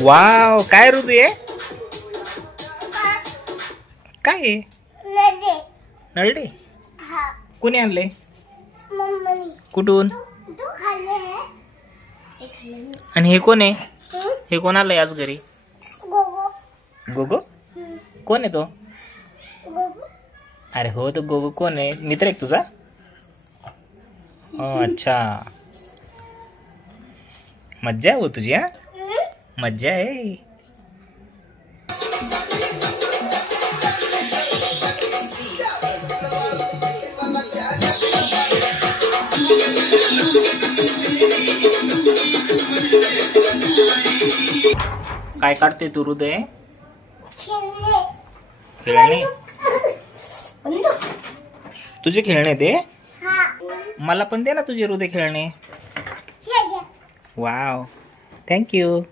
Wow, काय ऋतू आहे? काय आहे? नळडे. कोणी आणले? कुठून? आणि हे कोण आहे? हे कोण आलंय आज घरी? गोगो. कोण आहे तो? अरे हो, तो गोगो कोण आहे? मित्र आहे तुझा? अच्छा, मज्जा आहे हो तुझी. हा, मज्जा आहे. काय काढते तू हृदय? खेळणे. तुझे खेळणे ते? मला पण दे ना तुझे हृदय खेळणे. Wow, thank you.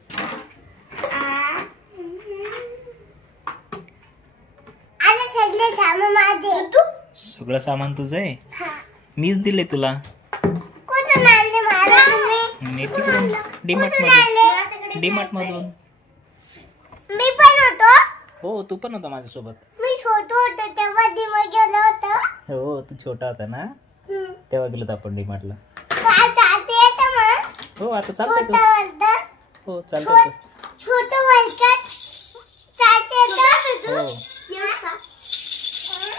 सगळं सामान तुझं आहे? मीच दिले तुला. मी तिकडून डीमार्ट मधून. मी पण होतो. हो, तू पण होता माझ्यासोबत. मी छोटो होतो तेव्हा डीमार्ट गेलो होतो. हो, तू छोटा होता ना, तेव्हा गेलो होतो आपण डीमार्टला. हो, आता चालतंय तू. हो, चालतंय. छोटं वर्षात चालते हो.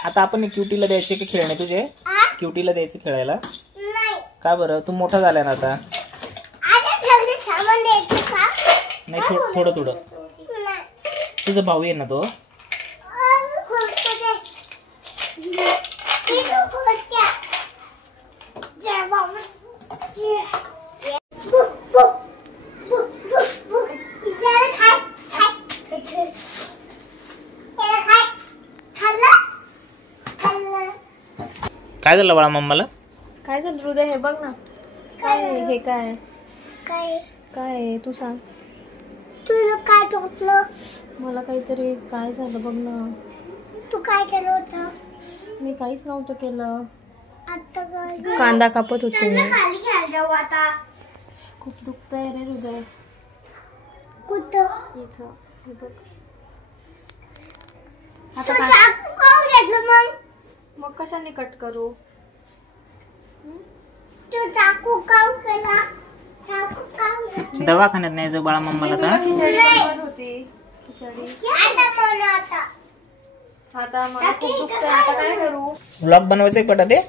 आता आपण क्यूटीला द्यायचे की खेळणे तुझे? क्यूटीला द्यायचे खेळायला? नाही. का बरं? तू मोठा झाला ना आता. सगळे सामान द्यायचे का? नाही, थोडं थोडं. तुझा भाऊ आहे ना तो? काय झालं बाळा मम्माला? काय झालं हृदय? हे बघ ना. काय हे? काय काय काय तू सांग. तुला काय टोचलं? मला काहीतरी काय झालं बघ ना. तू काय केलं होतं? मी काहीच नव्हतं केलं. आता काय? कांदा कापत होते मी. खाली खेळायला जाऊ आता. खूप दुखतंय रे हृदय. कुठं? इथं हे बघ. आता चाकू काऊन घेतलं मग कशाने कट करू? तू चाकू काऊन केला? चाकू काऊन घेतला? दवाखान्यात नाही जाऊ बाळा मम्माला आता. खिचडी बनवत होती. खिचडी. आता मला खूप दुखतंय. आता काय करू? व्लॉग बनवायचंय पटा ते?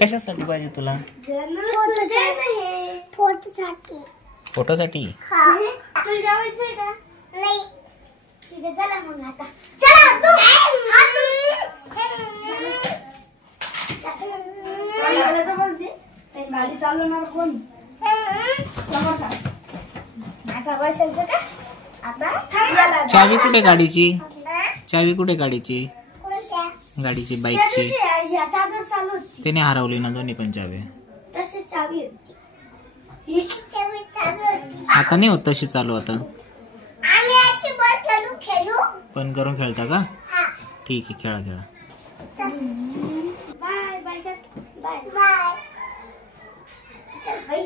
कशासाठी पाहिजे तुला? फोटोसाठी. नाही. ठीक आहे, चला मग आता. चला तू. गाडी चालवणार कोण? आता बसायचं का? आता चावी कुठे गाडीची? चावी कुठे गाडीची? गाडीची, बाईकची. त्याने हरवली ना दोन्ही पण चावी. तशी चावी होती. आता नाही होत तशी चालू. आता आम्ही याची बॉल खेळू. पण करून खेळता का? ठीक आहे, खेळा खेळा. Bye bye bye bye. चल बाई.